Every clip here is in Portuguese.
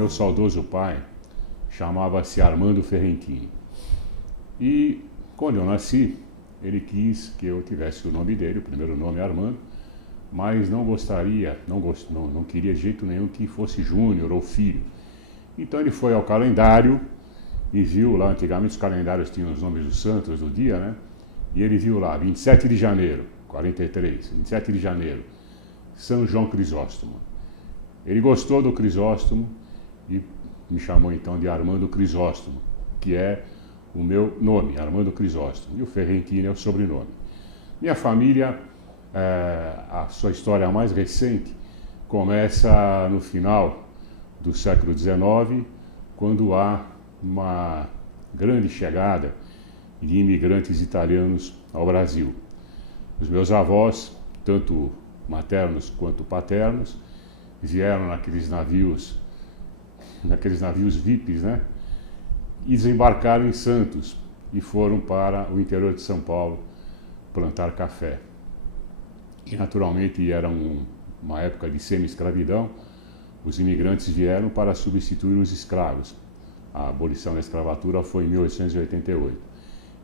Meu saudoso pai chamava-se Armando Ferrentini. E quando eu nasci, ele quis que eu tivesse o nome dele, o primeiro nome é Armando, mas não queria de jeito nenhum que fosse Júnior ou Filho. Então ele foi ao calendário e viu lá, antigamente os calendários tinham os nomes dos santos do dia, né? E ele viu lá, 27 de janeiro, 43, 27 de janeiro, São João Crisóstomo. Ele gostou do Crisóstomo e me chamou então de Armando Crisóstomo, que é o meu nome, Armando Crisóstomo. E o Ferrentini é o sobrenome. Minha família, a sua história mais recente, começa no final do século XIX, quando há uma grande chegada de imigrantes italianos ao Brasil. Os meus avós, tanto maternos quanto paternos, vieram naqueles navios VIPs, né? E desembarcaram em Santos e foram para o interior de São Paulo plantar café. E naturalmente era uma época de semi-escravidão, os imigrantes vieram para substituir os escravos. A abolição da escravatura foi em 1888.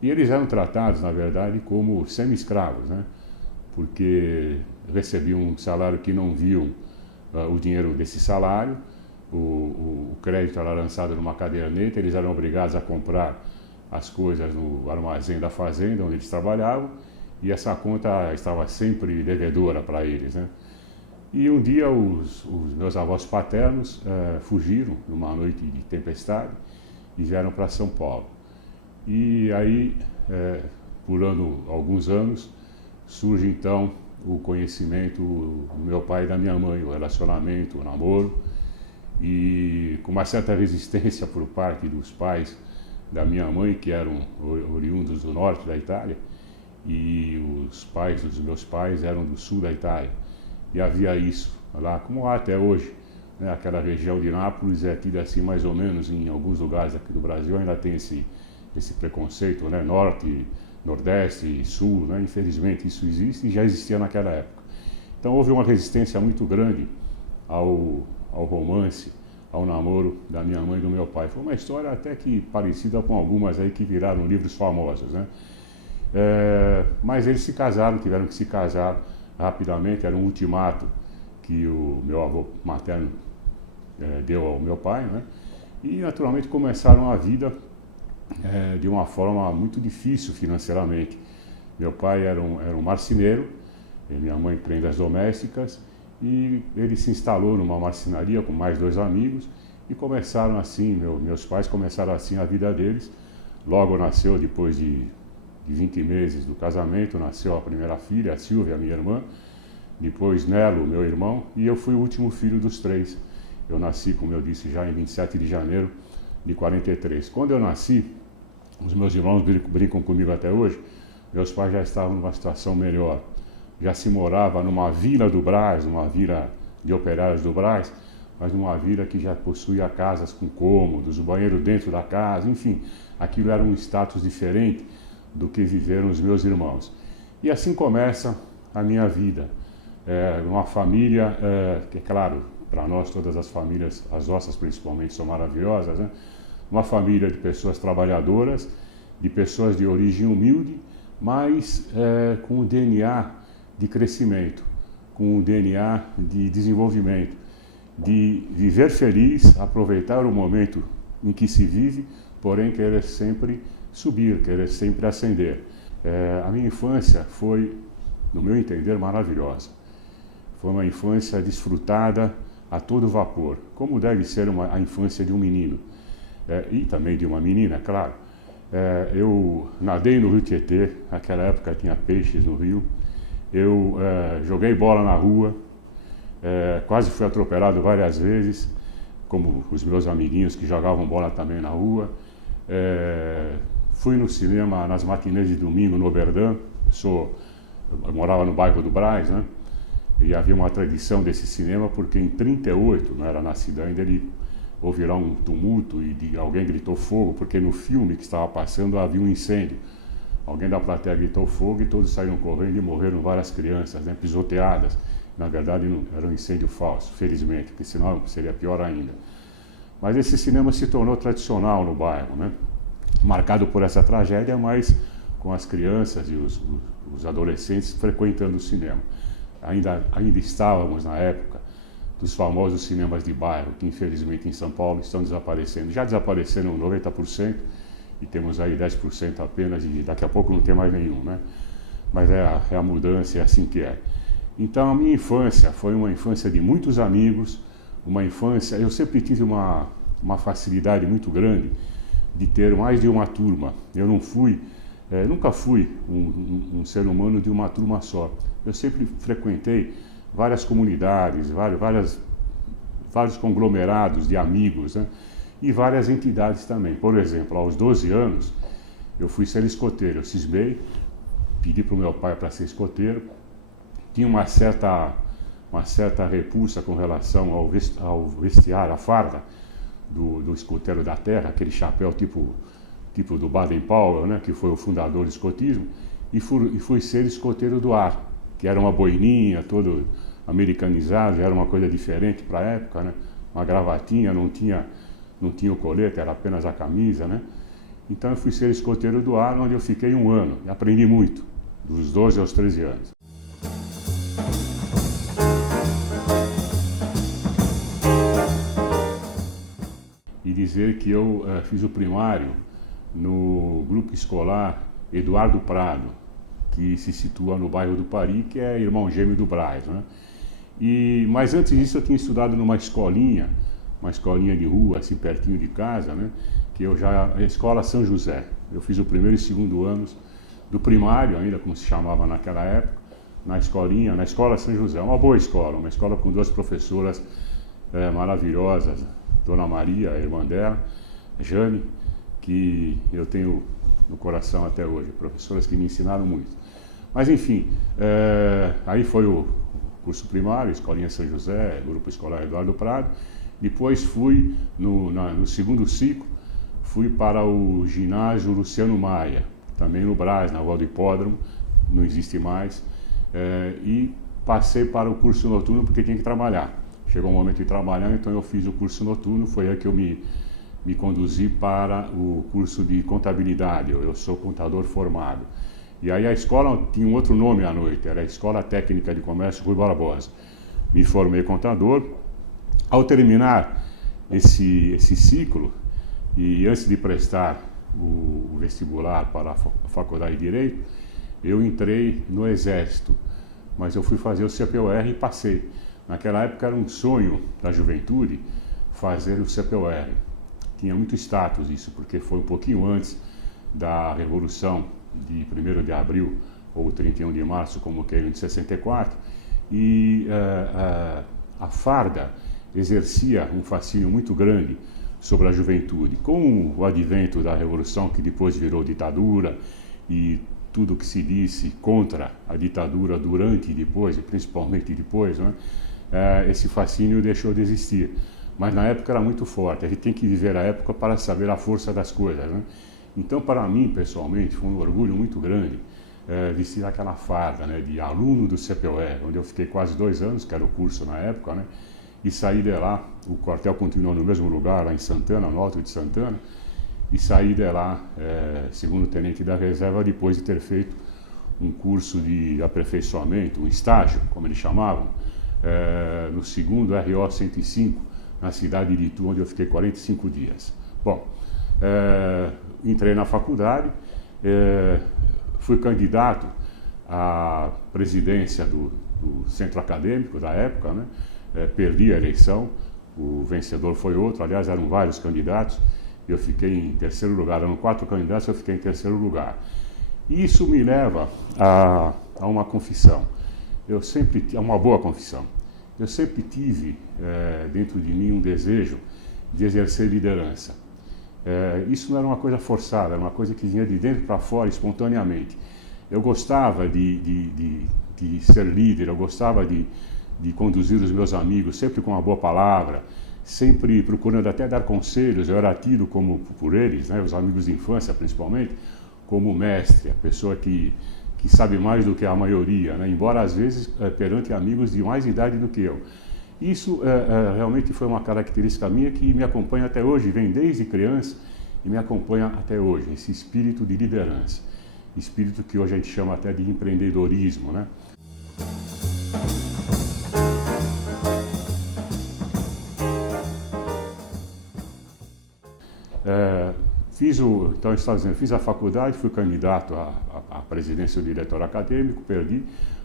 E eles eram tratados, na verdade, como semi-escravos, né? Porque recebiam um salário que não viam o dinheiro desse salário, o crédito era lançado numa caderneta, eles eram obrigados a comprar as coisas no armazém da fazenda onde eles trabalhavam, e essa conta estava sempre devedora para eles, né? E um dia os meus avós paternos fugiram numa noite de tempestade e vieram para São Paulo. E aí, pulando alguns anos, surge então o conhecimento do meu pai e da minha mãe, o relacionamento, o namoro, e com uma certa resistência por parte dos pais da minha mãe, que eram oriundos do norte da Itália, e os pais dos meus pais eram do sul da Itália. E havia isso lá, como há até hoje, né? Aquela região de Nápoles é tida assim mais ou menos em alguns lugares aqui do Brasil, ainda tem esse preconceito, né? Norte, Nordeste e Sul, né? Infelizmente isso existe e já existia naquela época. Então houve uma resistência muito grande ao romance, ao namoro da minha mãe e do meu pai. Foi uma história até que parecida com algumas aí que viraram livros famosos, né? Mas eles se casaram, tiveram que se casar rapidamente, era um ultimato que o meu avô materno deu ao meu pai, né? E naturalmente começaram a vida de uma forma muito difícil financeiramente. Meu pai era um marceneiro, e minha mãe prendas domésticas, e ele se instalou numa marcenaria com mais 2 amigos e começaram assim, meus pais começaram assim a vida deles. Logo nasceu, depois de 20 meses do casamento, nasceu a primeira filha, a Silvia, minha irmã, depois Nelo, meu irmão, e eu fui o último filho dos 3. Eu nasci, como eu disse, já em 27 de janeiro de 43. Quando eu nasci, os meus irmãos brincam comigo até hoje, meus pais já estavam numa situação melhor. Já se morava numa vila do Brás, uma vila de operários do Brás, mas numa vila que já possuía casas com cômodos, o banheiro dentro da casa, enfim, aquilo era um status diferente do que viveram os meus irmãos. E assim começa a minha vida. Uma família, que é claro, para nós todas as famílias, as nossas principalmente, são maravilhosas, né? Uma família de pessoas trabalhadoras, de pessoas de origem humilde, mas com um DNA de crescimento, com um DNA de desenvolvimento, de viver feliz, aproveitar o momento em que se vive, porém querer sempre subir, querer sempre ascender. A minha infância foi, no meu entender, maravilhosa. Foi uma infância desfrutada a todo vapor, como deve ser a infância de um menino, e também de uma menina, claro. Eu nadei no Rio Tietê, naquela época tinha peixes no rio. Eu joguei bola na rua, quase fui atropelado várias vezes, como os meus amiguinhos que jogavam bola também na rua. Fui no cinema nas matinês de domingo no Oberdan. Eu morava no bairro do Brás, né? E havia uma tradição desse cinema porque em 38, não era nascido ainda, houve lá um tumulto e alguém gritou fogo, porque no filme que estava passando havia um incêndio. Alguém da plateia gritou fogo e todos saíram correndo e morreram várias crianças, né, pisoteadas. Na verdade, era um incêndio falso, felizmente, porque senão seria pior ainda. Mas esse cinema se tornou tradicional no bairro, né? Marcado por essa tragédia, mas com as crianças e os adolescentes frequentando o cinema. Ainda estávamos na época dos famosos cinemas de bairro, que infelizmente em São Paulo estão desaparecendo. Já desapareceram 90% e temos aí 10% apenas e daqui a pouco não tem mais nenhum, né? Mas é a mudança, é assim que é. Então a minha infância foi uma infância de muitos amigos, uma infância... Eu sempre tive uma facilidade muito grande de ter mais de uma turma. Eu não fui... nunca fui um ser humano de uma turma só. Eu sempre frequentei várias comunidades, vários conglomerados de amigos, né? E várias entidades também. Por exemplo, aos 12 anos, eu fui ser escoteiro. Eu cismei, pedi para o meu pai para ser escoteiro. Tinha uma certa repulsa com relação ao vestiário, à farda do escoteiro da terra, aquele chapéu tipo do Baden-Powell, né, que foi o fundador do escotismo, e fui ser escoteiro do ar, que era uma boininha, todo americanizado, era uma coisa diferente para a época, né, uma gravatinha, não tinha o colete, era apenas a camisa, né. Então eu fui ser escoteiro do ar, onde eu fiquei 1 ano, e aprendi muito, dos 12 aos 13 anos. E dizer que eu fiz o primário no grupo escolar Eduardo Prado, que se situa no bairro do Pari, que é irmão gêmeo do Brás, né? Mas antes disso eu tinha estudado numa escolinha de rua, assim pertinho de casa, né? A escola São José. Eu fiz o 1º e 2º anos do primário, ainda como se chamava naquela época, na escola São José. Uma boa escola, uma escola com 2 professoras maravilhosas, Dona Maria, a irmã dela, Jane, que eu tenho no coração até hoje, professoras que me ensinaram muito. Mas enfim, aí foi o curso primário, Escolinha São José, Grupo Escolar Eduardo Prado. Depois fui, no 2º ciclo, fui para o ginásio Luciano Maia, também no Brás, na Rua do Hipódromo, não existe mais, e passei para o curso noturno porque tinha que trabalhar. Chegou o momento de trabalhar, então eu fiz o curso noturno, foi aí que eu me conduzi para o curso de contabilidade. Eu sou contador formado. E aí a escola tinha um outro nome à noite, era a Escola Técnica de Comércio Rui Barbosa. Me formei contador. Ao terminar esse ciclo, e antes de prestar o vestibular para a Faculdade de Direito, eu entrei no Exército, mas eu fui fazer o CPUR e passei. Naquela época era um sonho da juventude fazer o CPUR. Tinha muito status isso, porque foi um pouquinho antes da Revolução de 1º de abril, ou 31 de março, como queiram, de 64, e a farda exercia um fascínio muito grande sobre a juventude. Com o advento da Revolução, que depois virou ditadura, e tudo que se disse contra a ditadura durante e depois, e principalmente depois, né, esse fascínio deixou de existir. Mas na época era muito forte, a gente tem que viver a época para saber a força das coisas, né? Então, para mim, pessoalmente, foi um orgulho muito grande vestir aquela farda, né, de aluno do CPUR, onde eu fiquei quase 2 anos, que era o curso na época, né? E saí de lá, o quartel continuou no mesmo lugar, lá em Santana, no Alto de Santana, e saí de lá, segundo tenente da reserva, depois de ter feito um curso de aperfeiçoamento, um estágio, como eles chamavam, no 2º RO 105, na cidade de Itu, onde eu fiquei 45 dias. Bom, entrei na faculdade, fui candidato à presidência do centro acadêmico da época, né? Perdi a eleição, o vencedor foi outro, aliás eram vários candidatos, eu fiquei em 3º lugar, eram 4 candidatos, eu fiquei em 3º lugar. E isso me leva a uma confissão, uma boa confissão. Eu sempre tive dentro de mim um desejo de exercer liderança. Isso não era uma coisa forçada, era uma coisa que vinha de dentro para fora espontaneamente. Eu gostava de ser líder, eu gostava de conduzir os meus amigos, sempre com uma boa palavra, sempre procurando até dar conselhos. Eu era tido como, por eles, né, os amigos de infância principalmente, como mestre, a pessoa que sabe mais do que a maioria, né, embora às vezes perante amigos de mais idade do que eu. Isso realmente foi uma característica minha que me acompanha até hoje, vem desde criança e me acompanha até hoje, esse espírito de liderança, espírito que hoje a gente chama até de empreendedorismo, né? Fiz a faculdade, fui candidato à presidência do diretor acadêmico, perdi,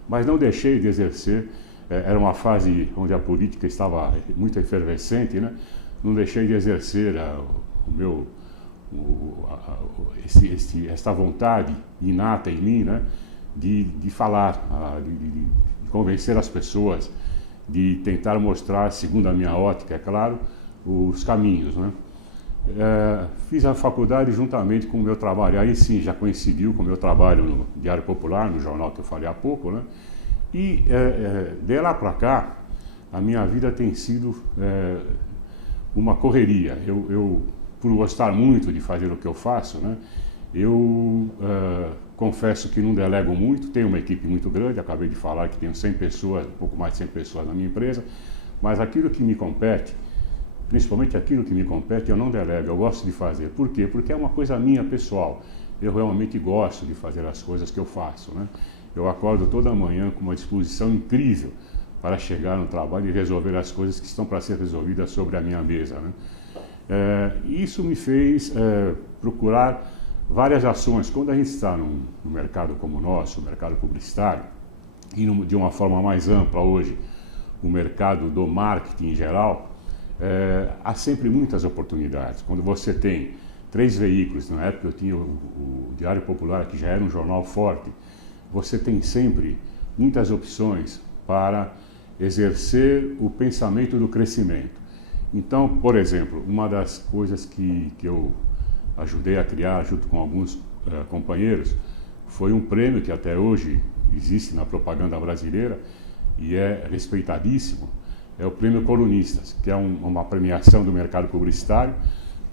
mas não deixei de exercer. Era uma fase onde a política estava muito efervescente, né? Não deixei de exercer esta vontade inata em mim, né? De falar, de convencer as pessoas, de tentar mostrar, segundo a minha ótica, é claro, os caminhos, né? Fiz a faculdade juntamente com o meu trabalho, aí sim já coincidiu com o meu trabalho no Diário Popular, no jornal que eu falei há pouco, né? E de lá para cá, a minha vida tem sido uma correria. Eu, por gostar muito de fazer o que eu faço, né? Eu confesso que não delego muito, tenho uma equipe muito grande, acabei de falar que tenho 100 pessoas, um pouco mais de 100 pessoas na minha empresa, mas aquilo que me compete, principalmente aquilo que me compete, eu não delego, eu gosto de fazer. Por quê? Porque é uma coisa minha pessoal. Eu realmente gosto de fazer as coisas que eu faço, né? Eu acordo toda manhã com uma disposição incrível para chegar no trabalho e resolver as coisas que estão para ser resolvidas sobre a minha mesa, né? Isso me fez procurar várias ações. Quando a gente está no mercado como o nosso, o mercado publicitário, e de uma forma mais ampla hoje, o mercado do marketing em geral, há sempre muitas oportunidades. Quando você tem 3 veículos, na época eu tinha o Diário Popular, que já era um jornal forte, você tem sempre muitas opções para exercer o pensamento do crescimento. Então, por exemplo, uma das coisas que eu ajudei a criar junto com alguns companheiros foi um prêmio que até hoje existe na propaganda brasileira e é respeitadíssimo, é o Prêmio Colunistas, que é uma premiação do mercado publicitário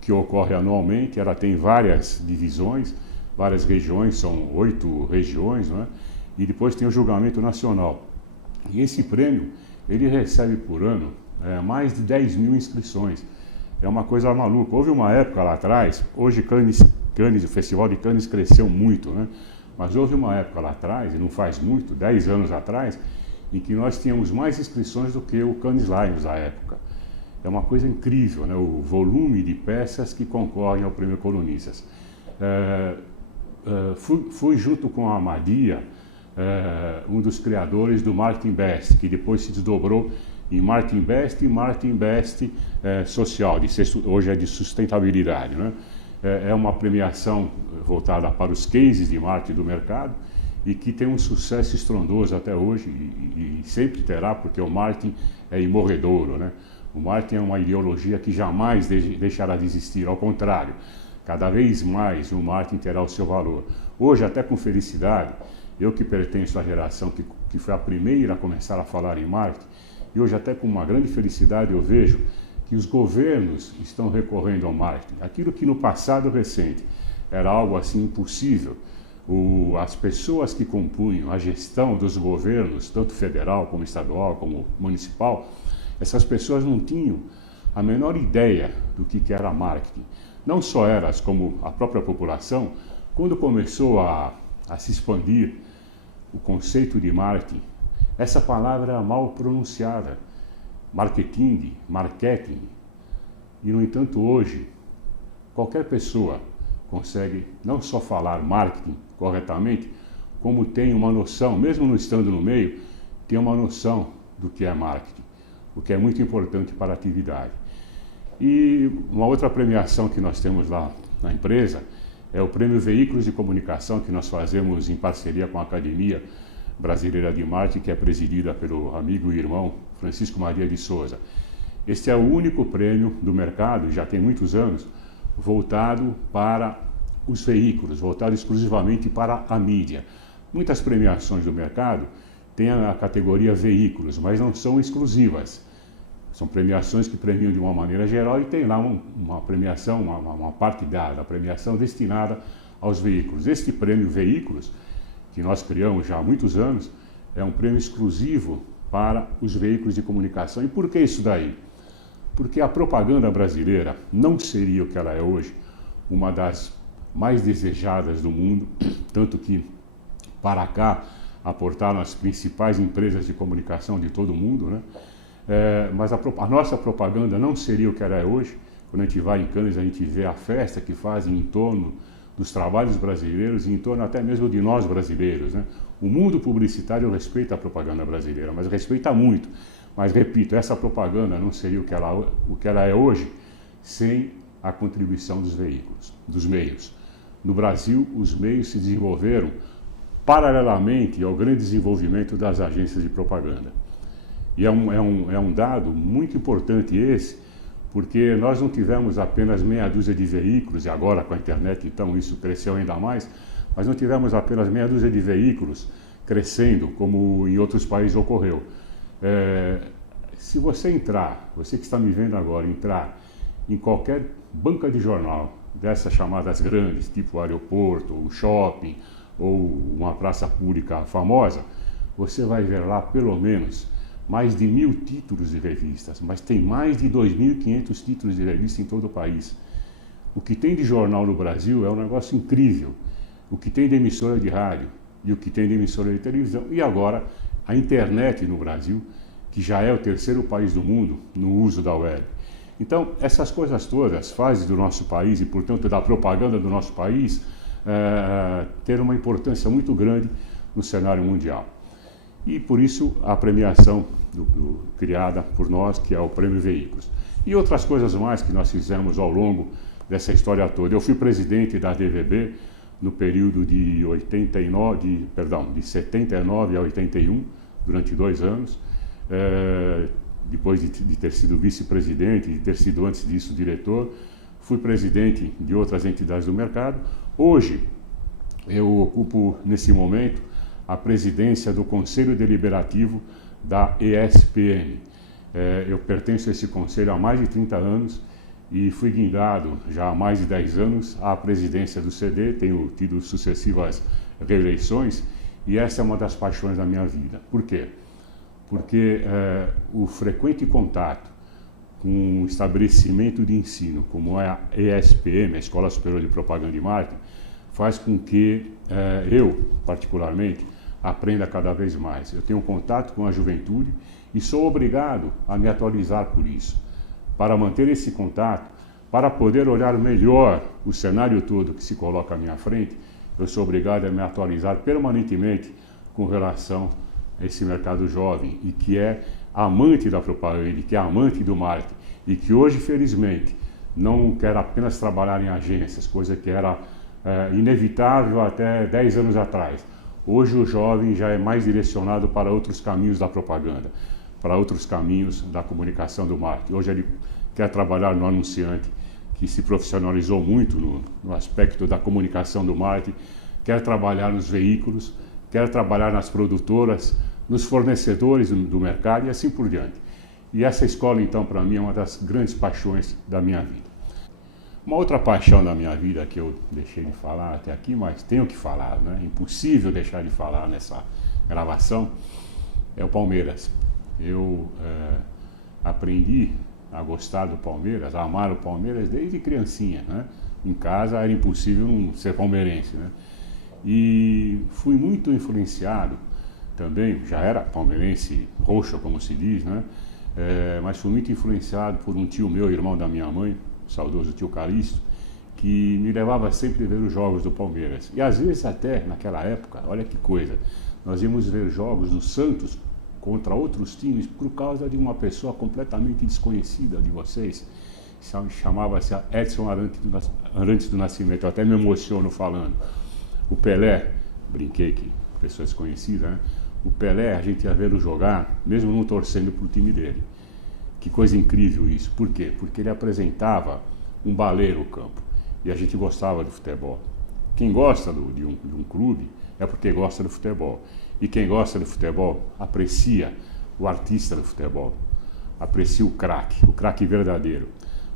que ocorre anualmente. Ela tem várias divisões, várias regiões, são 8 regiões, né? E depois tem o julgamento nacional. E esse prêmio, ele recebe por ano mais de 10 mil inscrições. É uma coisa maluca. Houve uma época lá atrás, hoje Cannes, o Festival de Cannes cresceu muito, né? Mas houve uma época lá atrás, e não faz muito, 10 anos atrás, em que nós tínhamos mais inscrições do que o Cannes Lions à época. É uma coisa incrível, né? O volume de peças que concorrem ao Prêmio Colunistas. Fui junto com a Amadia, um dos criadores do Martin Best, que depois se desdobrou em Martin Best e Martin Best Social, hoje é de sustentabilidade, né? É uma premiação voltada para os cases de marketing do mercado e que tem um sucesso estrondoso até hoje e sempre terá, porque o marketing é imorredouro, né? O marketing é uma ideologia que jamais deixará de existir, ao contrário, cada vez mais o marketing terá o seu valor. Hoje, até com felicidade, eu que pertenço à geração que foi a primeira a começar a falar em marketing, e hoje até com uma grande felicidade eu vejo que os governos estão recorrendo ao marketing. Aquilo que no passado recente era algo assim impossível, as pessoas que compunham a gestão dos governos, tanto federal como estadual como municipal, essas pessoas não tinham a menor ideia do que era marketing. Não só elas, como a própria população, quando começou a se expandir o conceito de marketing, essa palavra era mal pronunciada, marketing, e no entanto hoje, qualquer pessoa consegue não só falar marketing corretamente, como tem uma noção, mesmo não estando no meio, tem uma noção do que é marketing, o que é muito importante para a atividade. E uma outra premiação que nós temos lá na empresa é o Prêmio Veículos de Comunicação, que nós fazemos em parceria com a Academia Brasileira de Marketing, que é presidida pelo amigo e irmão Francisco Maria de Souza. Este é o único prêmio do mercado, já tem muitos anos, voltado para os veículos, voltado exclusivamente para a mídia. Muitas premiações do mercado têm a categoria veículos, mas não são exclusivas. São premiações que premiam de uma maneira geral e tem lá uma premiação, uma parte da premiação destinada aos veículos. Este prêmio Veículos, que nós criamos já há muitos anos, é um prêmio exclusivo para os veículos de comunicação. E por que isso daí? Porque a propaganda brasileira não seria o que ela é hoje, uma das mais desejadas do mundo, tanto que para cá aportaram as principais empresas de comunicação de todo o mundo, né? Mas a nossa propaganda não seria o que ela é hoje. Quando a gente vai em Cannes, a gente vê a festa que fazem em torno dos trabalhos brasileiros e em torno até mesmo de nós brasileiros, né? O mundo publicitário respeita a propaganda brasileira, mas respeita muito. Mas, repito, essa propaganda não seria o que ela é hoje sem a contribuição dos veículos, dos meios. No Brasil, os meios se desenvolveram paralelamente ao grande desenvolvimento das agências de propaganda. E é um dado muito importante esse, porque nós não tivemos apenas meia dúzia de veículos, e agora com a internet então isso cresceu ainda mais, mas não tivemos apenas meia dúzia de veículos crescendo, como em outros países ocorreu. Se você entrar, você que está me vendo agora, entrar em qualquer banca de jornal, dessas chamadas grandes, tipo aeroporto, um shopping ou uma praça pública famosa, você vai ver lá pelo menos mais de 1.000 títulos de revistas, mas tem mais de 2.500 títulos de revista em todo o país. O que tem de jornal no Brasil é um negócio incrível. O que tem de emissora de rádio e o que tem de emissora de televisão. E agora, a internet no Brasil, que já é o terceiro país do mundo no uso da web. Então, essas coisas todas fazem do nosso país e, portanto, da propaganda do nosso país ter uma importância muito grande no cenário mundial. E, por isso, a premiação criada por nós, que é o Prêmio Veículos. E outras coisas mais que nós fizemos ao longo dessa história toda. Eu fui presidente da DVB no período de 79 a 81, durante 2 anos. Depois de ter sido vice-presidente, de ter sido antes disso diretor, fui presidente de outras entidades do mercado. Hoje, eu ocupo, nesse momento, a presidência do Conselho Deliberativo da ESPM. Eu pertenço a esse conselho há mais de 30 anos e fui guindado já há mais de 10 anos à presidência do CD, tenho tido sucessivas reeleições e essa é uma das paixões da minha vida. Por quê? Porque o frequente contato com um estabelecimento de ensino, como é a ESPM, a Escola Superior de Propaganda e Marketing, faz com que eu, particularmente, aprenda cada vez mais. Eu tenho contato com a juventude e sou obrigado a me atualizar por isso. Para manter esse contato, para poder olhar melhor o cenário todo que se coloca à minha frente, eu sou obrigado a me atualizar permanentemente com relação a esse mercado jovem e que é amante da propaganda, que é amante do marketing e que hoje, felizmente, não quer apenas trabalhar em agências, coisa que era inevitável até 10 anos atrás. Hoje o jovem já é mais direcionado para outros caminhos da propaganda, para outros caminhos da comunicação do marketing. Hoje ele quer trabalhar no anunciante, que se profissionalizou muito no aspecto da comunicação do marketing, quer trabalhar nos veículos, quer trabalhar nas produtoras, nos fornecedores do mercado e assim por diante. E essa escola, então, para mim, é uma das grandes paixões da minha vida. Uma outra paixão da minha vida que eu deixei de falar até aqui, mas tenho que falar, né? Impossível deixar de falar nessa gravação, é o Palmeiras. Eu aprendi a gostar do Palmeiras, a amar o Palmeiras desde criancinha, né? Em casa era impossível não ser palmeirense, né? E fui muito influenciado também, já era palmeirense roxo, como se diz, né? Mas fui muito influenciado por um tio meu, irmão da minha mãe, o saudoso tio Calixto, que me levava sempre a ver os jogos do Palmeiras. E às vezes até, naquela época, olha que coisa, nós íamos ver jogos do Santos contra outros times por causa de uma pessoa completamente desconhecida de vocês, chamava-se Edson Arantes do Nascimento, eu até me emociono falando. O Pelé, brinquei que pessoa desconhecida, né? O Pelé, a gente ia vê-lo jogar, mesmo não torcendo para o time dele. Que coisa incrível isso. Por quê? Porque ele apresentava um baleiro no campo e a gente gostava do futebol. Quem gosta de um clube é porque gosta do futebol. E quem gosta do futebol aprecia o artista do futebol, aprecia o craque verdadeiro,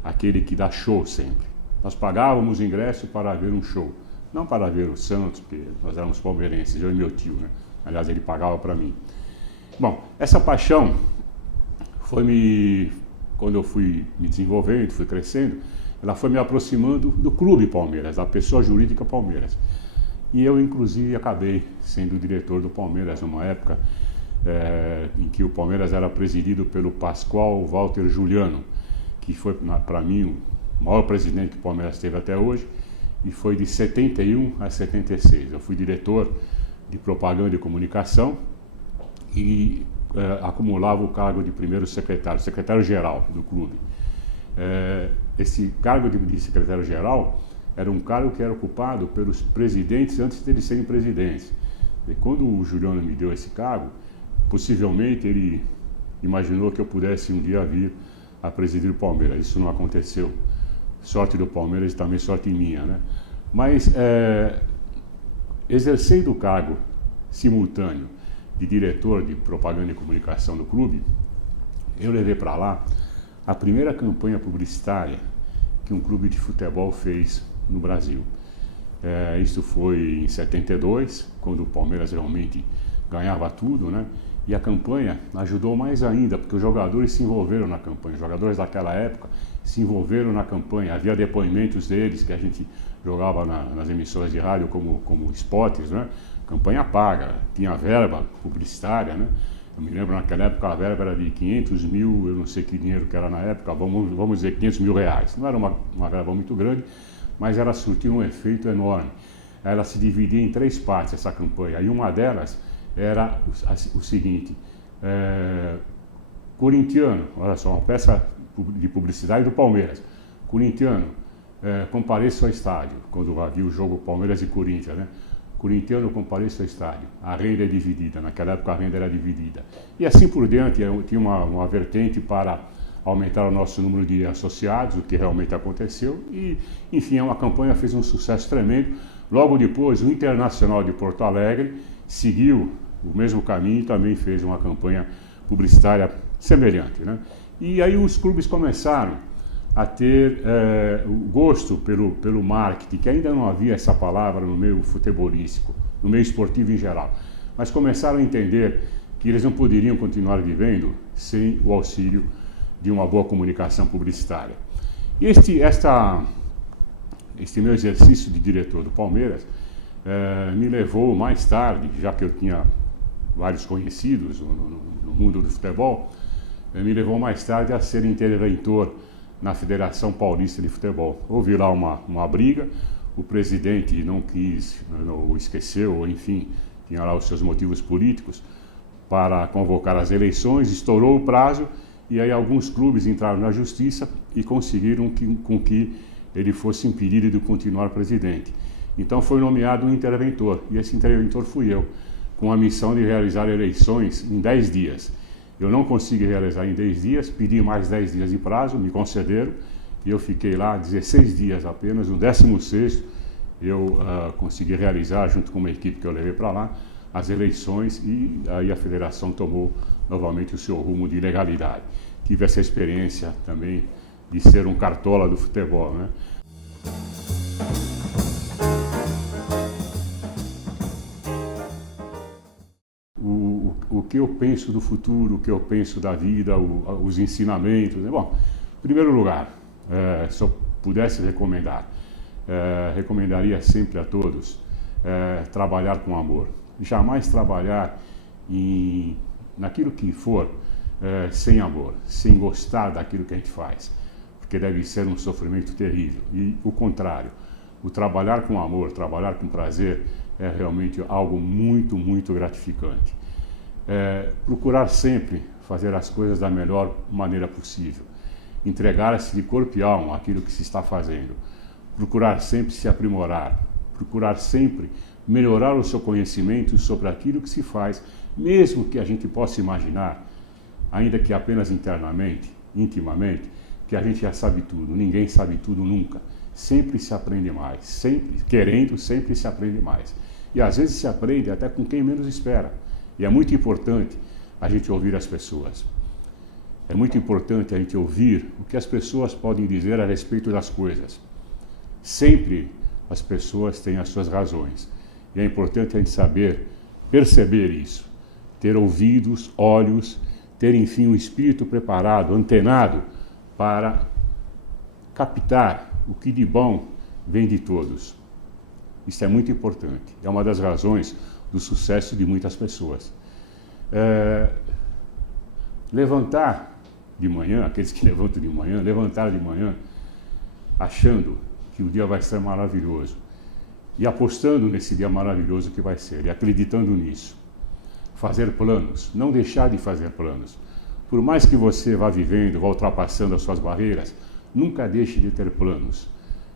aquele que dá show sempre. Nós pagávamos ingresso para ver um show, não para ver o Santos, porque nós éramos palmeirenses, eu e meu tio, né? Aliás, ele pagava para mim. Bom, essa paixão quando eu fui me desenvolvendo, fui crescendo, ela foi me aproximando do Clube Palmeiras, da pessoa jurídica Palmeiras. E eu, inclusive, acabei sendo diretor do Palmeiras numa época em que o Palmeiras era presidido pelo Pascoal Walter Juliano, que foi, para mim, o maior presidente que o Palmeiras teve até hoje, e foi de 71 a 76. Eu fui diretor de propaganda e comunicação e acumulava o cargo de primeiro secretário-geral do clube. Esse cargo de secretário-geral era um cargo que era ocupado pelos presidentes antes de eles serem presidentes. E quando o Juliano me deu esse cargo, possivelmente ele imaginou que eu pudesse um dia vir a presidir o Palmeiras. Isso não aconteceu. Sorte do Palmeiras e também sorte minha, né? Mas exercendo o cargo simultâneo de diretor de propaganda e comunicação do clube, eu levei para lá a primeira campanha publicitária que um clube de futebol fez no Brasil. Isso foi em 72, quando o Palmeiras realmente ganhava tudo, né? E a campanha ajudou mais ainda, porque os jogadores se envolveram na campanha. Os jogadores daquela época se envolveram na campanha. Havia depoimentos deles que a gente jogava nas emissoras de rádio como spots, né? Campanha paga, tinha verba publicitária, né? Eu me lembro naquela época a verba era de 500 mil, eu não sei que dinheiro que era na época, vamos dizer 500 mil reais. Não era uma verba muito grande, mas ela surtiu um efeito enorme. Ela se dividia em 3 partes, essa campanha, e uma delas era o seguinte: corintiano, olha só, uma peça de publicidade do Palmeiras, corintiano, compareça ao estádio, quando havia o jogo Palmeiras e Corinthians, né? Corintiano, compareça ao estádio, a renda é dividida, naquela época a renda era dividida. E assim por diante, tinha uma vertente para aumentar o nosso número de associados, o que realmente aconteceu, e enfim, a campanha fez um sucesso tremendo. Logo depois, o Internacional de Porto Alegre seguiu o mesmo caminho e também fez uma campanha publicitária semelhante, né? E aí os clubes começaram a ter o gosto pelo marketing, que ainda não havia essa palavra no meio futebolístico, no meio esportivo em geral, mas começaram a entender que eles não poderiam continuar vivendo sem o auxílio de uma boa comunicação publicitária. E este meu exercício de diretor do Palmeiras me levou mais tarde, já que eu tinha vários conhecidos no mundo do futebol, me levou mais tarde a ser interventor na Federação Paulista de Futebol. Houve lá uma briga, o presidente não quis, ou esqueceu, ou enfim, tinha lá os seus motivos políticos para convocar as eleições, estourou o prazo, e aí alguns clubes entraram na justiça e conseguiram com que ele fosse impedido de continuar presidente. Então foi nomeado um interventor, e esse interventor fui eu, com a missão de realizar eleições em 10 dias. Eu não consegui realizar em 10 dias, pedi mais 10 dias de prazo, me concederam, e eu fiquei lá 16 dias apenas. No 16º, eu consegui realizar, junto com uma equipe que eu levei para lá, as eleições, e aí a federação tomou novamente o seu rumo de legalidade. Tive essa experiência também de ser um cartola do futebol, né? O que eu penso do futuro, o que eu penso da vida, os ensinamentos, né? Bom, em primeiro lugar, se eu pudesse recomendar, recomendaria sempre a todos trabalhar com amor. Jamais trabalhar naquilo que for sem amor, sem gostar daquilo que a gente faz, porque deve ser um sofrimento terrível. E o contrário, o trabalhar com amor, trabalhar com prazer, é realmente algo muito, muito gratificante. Procurar sempre fazer as coisas da melhor maneira possível, entregar-se de corpo e alma àquilo que se está fazendo, procurar sempre se aprimorar, procurar sempre melhorar o seu conhecimento sobre aquilo que se faz, mesmo que a gente possa imaginar, ainda que apenas internamente, intimamente, que a gente já sabe tudo. Ninguém sabe tudo nunca. Sempre se aprende mais, sempre querendo, sempre se aprende mais. E às vezes se aprende até com quem menos espera. E é muito importante a gente ouvir as pessoas. É muito importante a gente ouvir o que as pessoas podem dizer a respeito das coisas. Sempre as pessoas têm as suas razões. E é importante a gente saber perceber isso. ter ouvidos, olhos, ter, enfim, um espírito preparado, antenado, para captar o que de bom vem de todos. Isso é muito importante. É uma das razões do sucesso de muitas pessoas. Levantar de manhã, aqueles que levantam de manhã, levantar de manhã achando que o dia vai ser maravilhoso e apostando nesse dia maravilhoso que vai ser e acreditando nisso. Fazer planos, não deixar de fazer planos. Por mais que você vá vivendo, vá ultrapassando as suas barreiras, nunca deixe de ter planos.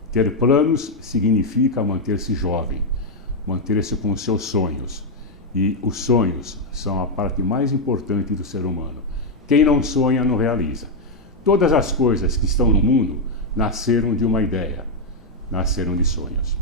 Ter planos significa manter-se jovem, manter-se com os seus sonhos. E os sonhos são a parte mais importante do ser humano. Quem não sonha, não realiza. Todas as coisas que estão no mundo nasceram de uma ideia, nasceram de sonhos.